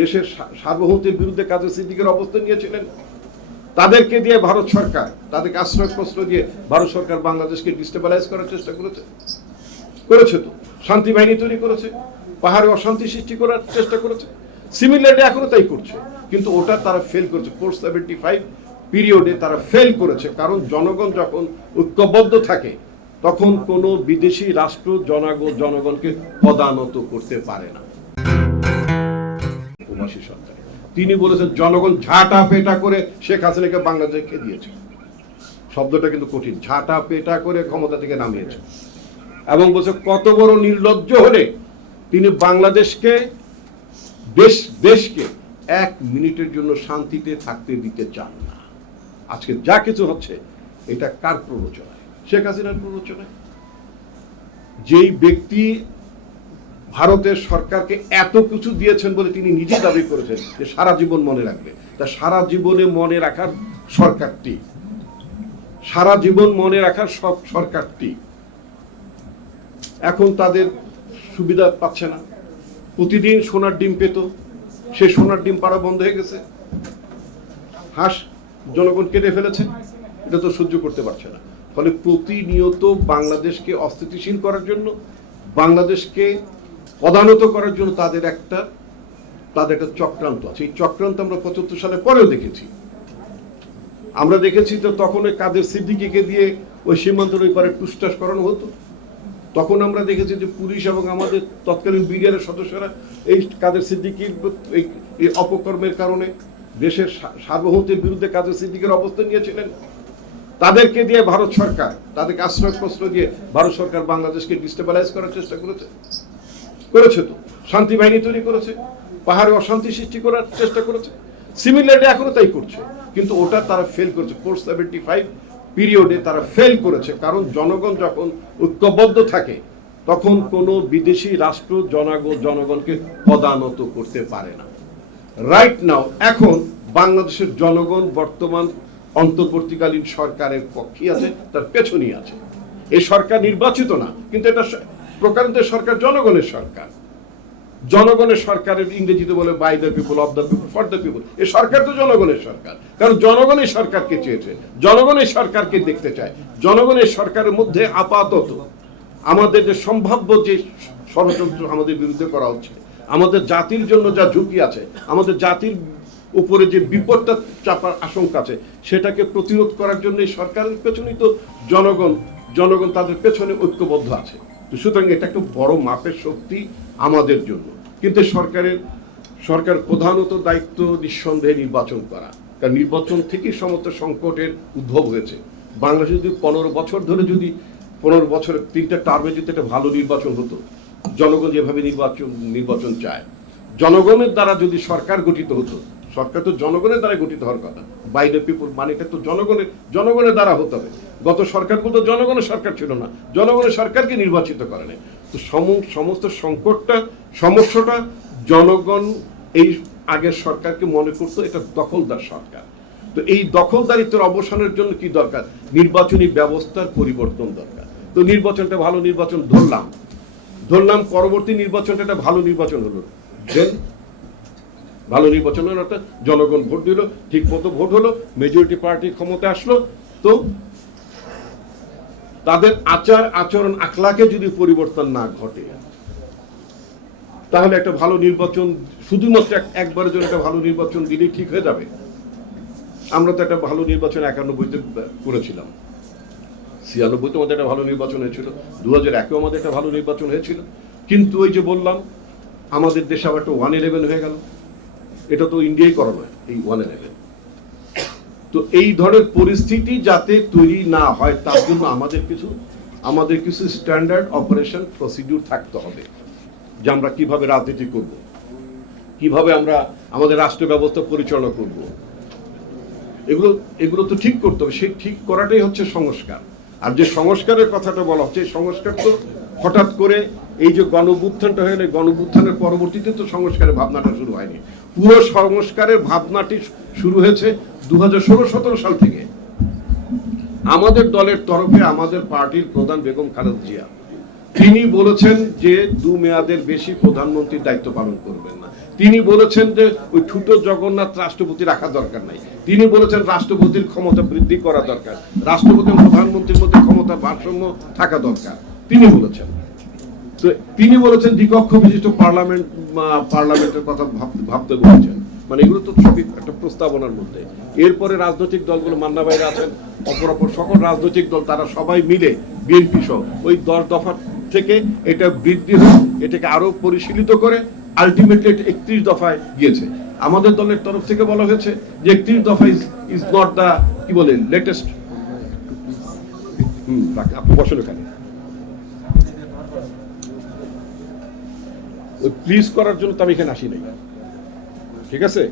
দেশের সার্বভৌমত্বের বিরুদ্ধে কাজী সিদ্দিকের অবস্থান নিয়েছিলেন। তাদেরকে দিয়ে ভারত সরকার, তাদেরকে আশ্রয়প্রশ্র দিয়ে ভারত সরকার বাংলাদেশকে ডিস্টেবিলাইজ করার চেষ্টা করেছে তো শান্তি বাহিনী তৈরি করেছে, পাহাড়ে অশান্তি সৃষ্টি করার চেষ্টা করেছে। সিমিলারলি এখনো তাই করছে, কিন্তু ওটা তারা ফেল করেছে। 475 পিরিয়ডে তারা ফেল করেছে, কারণ জনগণ যখন ঐক্যবদ্ধ থাকে তখন কোনো বিদেশি রাষ্ট্র জনগণকে পদানত করতে পারে না। প্রবাসী সরকার তিনি বলেছেন জনগণ ঝাঁটা পেটা করে শেখ হাসিনাকে বাংলাদেশকে দিয়েছে। শব্দটা কিন্তু কঠিন, ঝাঁটা পেটা করে ক্ষমতা থেকে নামিয়েছে, এবং বলছে কত বড় নির্লজ্জ হলে তিনি বাংলাদেশকে দেশকে 1 মিনিটের জন্য শান্তিতে থাকতে দিতে চান না। আজকে যা কিছু হচ্ছে এটা কার প্ররোচনায়? শেখ হাসিনার প্ররোচনায়। যেই ব্যক্তি ভারতের সরকারকে এত কিছু দিয়েছেন বলে তিনি নিজে দাবি করেছেন যে সারা জীবন মনে রাখবে, তা সারা জীবনে মনে রাখার সরকারটি, সারা জীবন মনে রাখার সব সরকারটি এখন তাদের সুবিধা পাচ্ছে না। প্রতিদিন সোনার ডিম পেত, সে সোনার ডিম পাড়া বন্ধ হয়ে গেছে। হাঁস জনগণ কেটে ফেলেছে, এটা তো সহ্য করতে পারছে না। ফলে প্রতিনিয়ত বাংলাদেশকে অস্থিতিশীল করার জন্য, বাংলাদেশকে পদানত করার জন্য তাদের একটা চক্রান্ত আছে। এই চক্রান্ত আমরা 75 সালে পরেও দেখেছি। আমরা দেখেছি তো তখন ওই কাদের সিদ্দিকীকে দিয়ে ওই সীমান্তের ওই পারে টুসটাস করানো হতো। তখন আমরা দেখেছি যে পুলিশ এবং আমাদের তৎকালীন বিডিআরের সদস্যরা এই কাদের সিদ্দিকীর এই অপকর্মের কারণে দেশের সার্বভৌমত্বের বিরুদ্ধে কাদের সিদ্দিকের অবস্থান নিয়েছিলেন। তাদেরকে দিয়ে ভারত সরকার, তাদেরকে আশ্রয়প্রশ্র দিয়ে ভারত সরকার বাংলাদেশকে ডিস্টেবিলাইজ করার চেষ্টা করেছে তো শান্তি বাহিনী তৈরি করেছে, পাহাড়ে অশান্তি সৃষ্টি করার চেষ্টা করেছে। সিমিলারলি এখনো তাই করছে, কিন্তু ওটা তারা ফেল করেছে। 475 পিরিয়ডে তারা ফেল করেছে, কারণ জনগণ যখন ঐক্যবদ্ধ থাকে তখন কোনো বিদেশি রাষ্ট্র জনগণকে পদানত করতে পারে না। রাইট নাও এখন বাংলাদেশের জনগণ বর্তমান অন্তর্বর্তীকালীন সরকারের পক্ষে আছে, তার পেছনেই আছে। এই সরকার নির্বাচিত না, কিন্তু এটা প্রকারান্ত সরকার জনগণের সরকার। জনগণের সরকারের ইংরেজিতে বলে by the people, of the people, for the people. এই সরকার তো জনগণের সরকার, কারণ জনগণের সরকারকে চেয়েছে, জনগণের সরকারকে দেখতে চায়। জনগণের সরকারের মধ্যে আপাতত আমাদের যে সম্ভাব্য যে ষড়যন্ত্র আমাদের বিরুদ্ধে করা হচ্ছে, আমাদের জাতির জন্য যা ঝুঁকি আছে, আমাদের জাতির উপরে যে বিপদটা চাপার আশঙ্কা আছে, সেটাকে প্রতিরোধ করার জন্য এই সরকারের পেছনেই তো জনগণ তাদের পেছনে ঐক্যবদ্ধ আছে। সুতরাং এটা একটা বড় মাপের শক্তি আমাদের জন্য। কিন্তু সরকার প্রধানত দায়িত্ব নিঃসন্দেহে নির্বাচন করা, কারণ নির্বাচন থেকেই সমস্ত সংকটের উদ্ভব হয়েছে। বাংলাদেশে যদি 15 বছর ধরে, যদি 15 বছরের 3টা টার্মে যদি একটা ভালো নির্বাচন হতো, জনগণ যেভাবে নির্বাচন চায়, জনগণের দ্বারা যদি সরকার গঠিত হতো, সরকার তো জনগণের দ্বারা গঠিত হওয়ার কথা, বাই দ্য পিপল মানেটা তো জনগণের দ্বারা হতে হবে। গত সরকারগুলো তো জনগণের সরকার ছিল না, জনগণের সরকারকে নির্বাচিত করে নাই। তো সমস্ত সমস্যাটা জনগণ এই আগের সরকারকে মনে করতো এটা দখলদার সরকার। তো এই দখলদারিত্বের অবসানের জন্য কি দরকার? নির্বাচনী ব্যবস্থার পরিবর্তন দরকার। তো নির্বাচনটা ভালো নির্বাচন ধরলাম, পরবর্তী নির্বাচনটা একটা ভালো নির্বাচন হলো, ভালো নির্বাচন হলো, একটা জনগণ ভোট দিল, ঠিক মতো ভোট হলো, মেজরিটি পার্টি ক্ষমতা আসলো। তো তাদের আচরণ আখলাকে যদি পরিবর্তন না ঘটে, তাহলে একটা ভালো নির্বাচন শুধুমাত্র একবারের জন্য একটা ভালো নির্বাচন দিলেই ঠিক হয়ে যাবে? আমরা তো একটা ভালো নির্বাচন 91-তে করেছিলাম, 96-তে আমাদের একটা ভালো নির্বাচন হয়েছিল, 2001-এও আমাদের একটা ভালো নির্বাচন হয়েছিল। কিন্তু ওই যে বললাম, আমাদের দেশে আবার একটা 111 হয়ে গেল। এটা তো ইন্ডিয়ায় করা নয়, এই 111। তো এই ধরনের পরিস্থিতি যাতে তৈরি না হয়, তার জন্য আমাদের কিছু স্ট্যান্ডার্ড অপারেশন প্রসিডিউর থাকতে হবে, যে আমরা কিভাবে রাজনীতি করব, কিভাবে আমরা আমাদের রাষ্ট্র ব্যবস্থা পরিচালনা করব, এগুলো তো ঠিক করতে হবে। সেই ঠিক করাটাই হচ্ছে সংস্কার। আর যে সংস্কারের কথাটা বলা হচ্ছে, সংস্কার তো হঠাৎ করে এই যে গণঅভ্যুত্থানটা হয়ে, গণঅভ্যুত্থানের পরবর্তীতে তো সংস্কারের ভাবনাটা শুরু হয়নি। পুরো সংস্কারের ভাবনাটি শুরু হয়েছে 2016-17 সাল থেকে। আমাদের দলের তরফে আমাদের পার্টির প্রধান বেগম খালেদা জিয়া তিনি বলেছেন যে 2 মেয়াদের বেশি প্রধানমন্ত্রীর দায়িত্ব পালন করবেন না। তিনি বলেছেন যে ওই ছোট জগন্নাথ রাষ্ট্রপতি রাখা দরকার নাই, তিনি বলেছেন রাষ্ট্রপতির ক্ষমতা বৃদ্ধি করা দরকার, রাষ্ট্রপতি এবং প্রধানমন্ত্রীর মধ্যে ক্ষমতার ভারসাম্য থাকা দরকার, তিনি বলেছেন। তো তিনি বলেছেন দ্বিকক্ষ বিশিষ্ট পার্লামেন্টের কথা ভাবতে বলেছেন, মানে এগুলো তো সবই একটা প্রস্তাবনার মধ্যে। এরপরে রাজনৈতিক দলগুলো, মান্না ভাইরা আছেন, অপরাপর সকল রাজনৈতিক দল, তারা সবাই মিলে বিএনপি সহ ওই 10 দফা থেকে এটা বৃদ্ধি হয়ে এটাকে আরো পরিশীলিত করে আলটিমেটলি 31 দফায় গিয়েছে। আমাদের দলের তরফ থেকে বলা হয়েছে যে 31 দফা ইজ নট দা কি বলেন লেটেস্ট। আপনি বসেন ওখানে, ওই প্লিজ করার জন্য তো আমি এখানে আসি নাই, ঠিক আছে?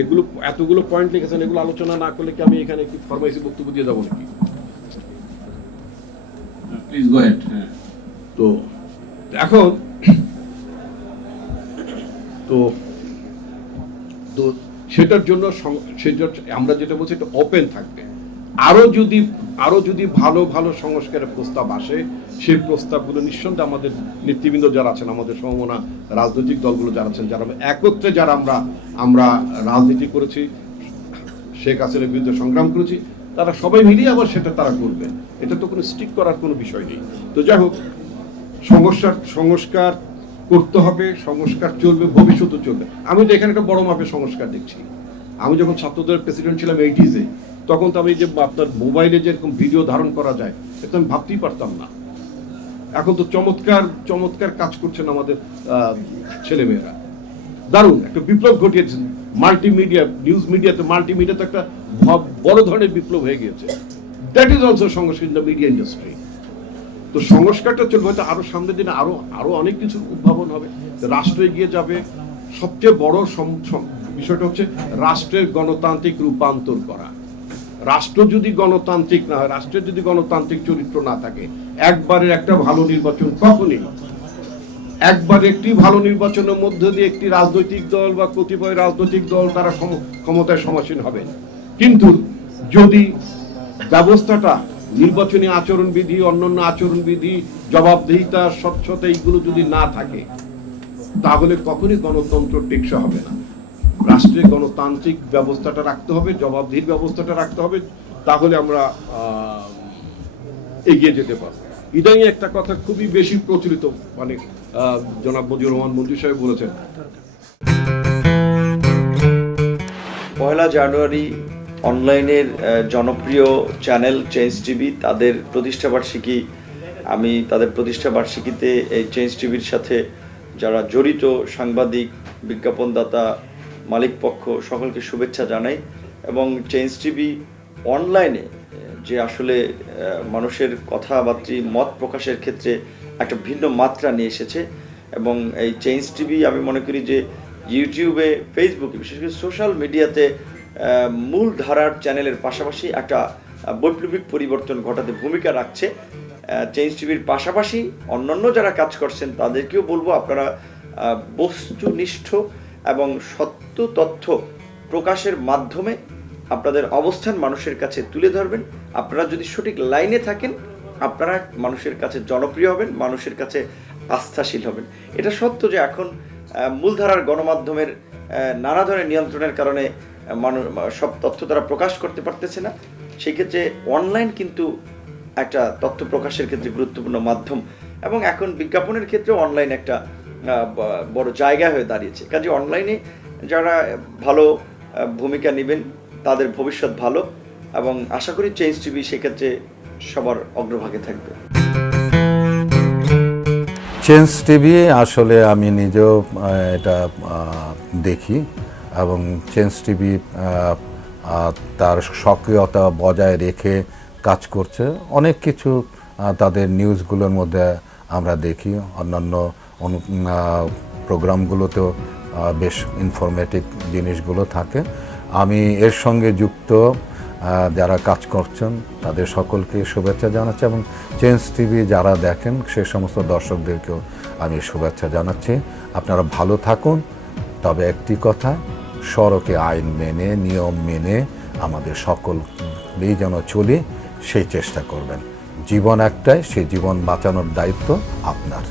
এগুলো এতগুলো পয়েন্ট লিখেছেন, এগুলো আলোচনা না করলে কি আমি এখানে কি ফরমাইসি বক্তব্য দিয়ে যাবো নাকি? Please go head. তো এখন তো তো সেটার জন্য আমরা যেটা বলছি এটা ওপেন থাকবে। আরো যদি ভালো ভালো সংস্কারের প্রস্তাব আসে, সেই প্রস্তাবগুলো নিঃসন্দেহে আমাদের নেতৃবৃন্দ যারা আছেন, আমাদের সমমনা রাজনৈতিক দলগুলো যারা আছেন, যারা একত্রে যারা আমরা রাজনীতি করেছি, শেখ হাসিনার বিরুদ্ধে সংগ্রাম করেছি, তারা সবাই মিলিয়ে আবার সেটা তারা করবে। এটা তো কোনো স্টিক করার কোনো বিষয় নেই। তো যাই হোক, সংস্কার করতে হবে, সংস্কার চলবে, ভবিষ্যতে চলবে। আমি তো এখানে একটা বড় মাপের সংস্কার দেখছি। আমি যখন ছাত্রদের প্রেসিডেন্ট ছিলাম 80s-এ, তখন তো আমি যে আপনার মোবাইলে যেরকম ভিডিও ধারণ করা যায়, এটা আমি ভাবতেই পারতাম না। এখন তো চমৎকার কাজ করছেন আমাদের ছেলেমেয়েরা, দারুণ একটা বিপ্লব ঘটিয়েছেন। মাল্টিমিডিয়া, নিউজ মিডিয়াতে, মাল্টিমিডিয়াতে একটা বড় ধরনের বিপ্লব হয়ে গিয়েছে। দ্যাট ইজ অলসো সংস্কার ইন দ্য মিডিয়া ইন্ডাস্ট্রি। তো সংস্কারটা চলবে, হয়তো আরো সামনের দিনে আরো অনেক কিছু উদ্ভাবন হবে, রাষ্ট্র এগিয়ে যাবে। সবচেয়ে বড় বিষয়টা হচ্ছে রাষ্ট্রের গণতান্ত্রিক রূপান্তর করা। রাষ্ট্র যদি গণতান্ত্রিক না হয়, রাষ্ট্রের যদি গণতান্ত্রিক চরিত্র না থাকে, একবারের একটা ভালো নির্বাচন কখনই, একবার একটি ভালো নির্বাচনের মধ্যে দিয়ে একটি রাজনৈতিক দল বা কতিপয় রাজনৈতিক দল তারা ক্ষমতায় সমাসীন হবে। কিন্তু যদি ব্যবস্থাটা, নির্বাচনী আচরণবিধি, অন্যান্য আচরণবিধি, জবাবদিহিতা, স্বচ্ছতা, এইগুলো যদি না থাকে, তাহলে কখনই গণতন্ত্র টেকসই হবে না। রাষ্ট্রে গণতান্ত্রিক ব্যবস্থাটা রাখতে হবে, জবাবদিহির ব্যবস্থাটা রাখতে হবে, তাহলে আমরা এগিয়ে যেতে পারবো। ইদানিং একটা কথা খুবই বেশি প্রচলিত, মানে জনাব মজিবুর রহমান মন্ত্রী সাহেব বলেছেন, 1 জানুয়ারি অনলাইনের জনপ্রিয় চ্যানেল চেঞ্জ টিভি তাদের প্রতিষ্ঠাবার্ষিকী। আমি তাদের প্রতিষ্ঠাবার্ষিকীতে এই চেঞ্জ টিভির সাথে যারা জড়িত সাংবাদিক, বিজ্ঞাপনদাতা, মালিকপক্ষ সকলকে শুভেচ্ছা জানাই। এবং চেঞ্জ টিভি অনলাইনে যে আসলে মানুষের কথাবার্তা, মত প্রকাশের ক্ষেত্রে একটা ভিন্ন মাত্রা নিয়ে এসেছে। এবং এই চেঞ্জ টিভি আমি মনে করি যে ইউটিউবে, ফেসবুকে, বিশেষ করে সোশ্যাল মিডিয়াতে মূল ধারার চ্যানেলের পাশাপাশি একটা বৈপ্লবিক পরিবর্তন ঘটাতে ভূমিকা রাখছে। চেঞ্জ টিভির পাশাপাশি অন্যান্য যারা কাজ করছেন তাদেরকেও বলবো, আপনারা বস্তুনিষ্ঠ এবং সত্য তথ্য প্রকাশের মাধ্যমে আপনাদের অবস্থান মানুষের কাছে তুলে ধরবেন। আপনারা যদি সঠিক লাইনে থাকেন, আপনারা মানুষের কাছে জনপ্রিয় হবেন, মানুষের কাছে আস্থাশীল হবেন। এটা সত্য যে এখন মূলধারার গণমাধ্যমের নানা ধরনের নিয়ন্ত্রণের কারণে সব তথ্য তারা প্রকাশ করতে পারতেছে না। সেই ক্ষেত্রে অনলাইন কিন্তু একটা তথ্য প্রকাশের ক্ষেত্রে গুরুত্বপূর্ণ মাধ্যম, এবং এখন বিজ্ঞাপনের ক্ষেত্রে অনলাইন একটা বড় জায়গা হয়ে দাঁড়িয়েছে। কাজে অনলাইনে যারা ভালো ভূমিকা নেবেন তাদের ভবিষ্যৎ ভালো, এবং আশা করি চেঞ্জ টিভি সেক্ষেত্রে সবার অগ্রভাগে থাকবে। চেঞ্জ টিভি আসলে আমি নিজেও এটা দেখি, এবং চেঞ্জ টিভি তার সক্রিয়তা বজায় রেখে কাজ করছে। অনেক কিছু তাদের নিউজগুলোর মধ্যে আমরা দেখি, অন্যান্য প্রোগ্রামগুলোতেও বেশ ইনফরমেটিভ জিনিসগুলো থাকে। আমি এর সঙ্গে যুক্ত যারা কাজ করছেন তাদের সকলকে শুভেচ্ছা জানাচ্ছি, এবং চেঞ্জ টিভি যারা দেখেন সে সমস্ত দর্শকদেরকেও আমি শুভেচ্ছা জানাচ্ছি। আপনারা ভালো থাকুন, তবে একটি কথা, সড়কে আইন মেনে, নিয়ম মেনে আমাদের সকলেই যেন চলি সেই চেষ্টা করবেন। জীবন একটাই, সেই জীবন বাঁচানোর দায়িত্ব আপনার।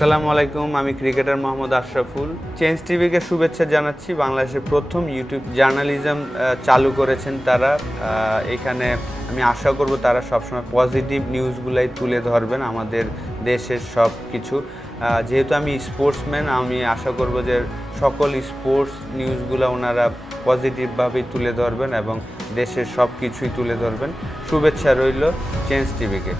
আসসালামু আলাইকুম, আমি ক্রিকেটার মোহাম্মদ আশরাফুল। চেঞ্জ টিভিকে শুভেচ্ছা জানাচ্ছি। বাংলাদেশের প্রথম ইউটিউব জার্নালিজম চালু করেছেন তারা। এখানে আমি আশা করব তারা সবসময় পজিটিভ নিউজগুলাই তুলে ধরবেন, আমাদের দেশের সব কিছু। যেহেতু আমি স্পোর্টসম্যান, আমি আশা করব যে সকল স্পোর্টস নিউজগুলো ওনারা পজিটিভভাবেই তুলে ধরবেন এবং দেশের সব কিছুই তুলে ধরবেন। শুভেচ্ছা রইল চেঞ্জ টিভিকে।